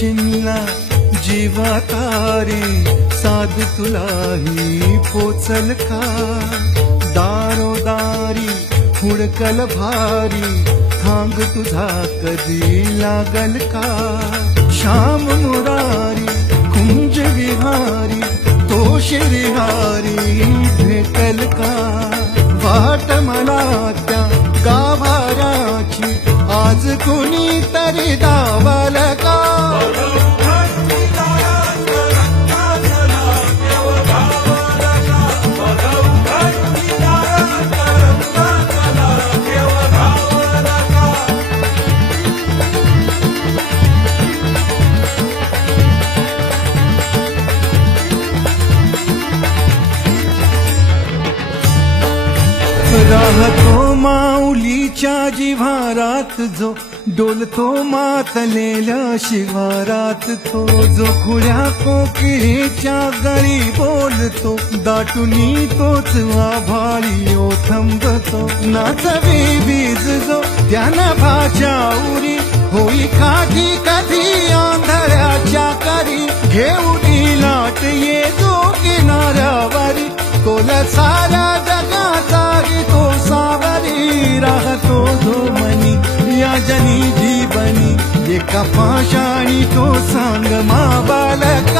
शिनला जीवा तारी साध तुलाही पोचल का दारोदारी हुडकल भारी थांग तुझा कधी लागल का श्याम मुरारी कुंज विहारी तो शिरिहारी भेटल का वाट मला त्या गाभाराची आज कुणी तरी दावल का राहतो माऊलीच्या जिव्हारात जो डोलतो मातलेल्या शिवारात तो जो खुल्या कोकिळेच्या गळी बोलतो दाटुनी तोच आभाळी थांबतो नाचवी बीज जो त्यानं भाच्या उरी होई काठी कधी आंधळ्याच्या करी घेऊन लाट ये जो किनाऱ्यावरी तोल सारा जगाचा तो सावरी राहतो जो मनी या जनी जीवनी एका पाशाणी तो सांग मा बालका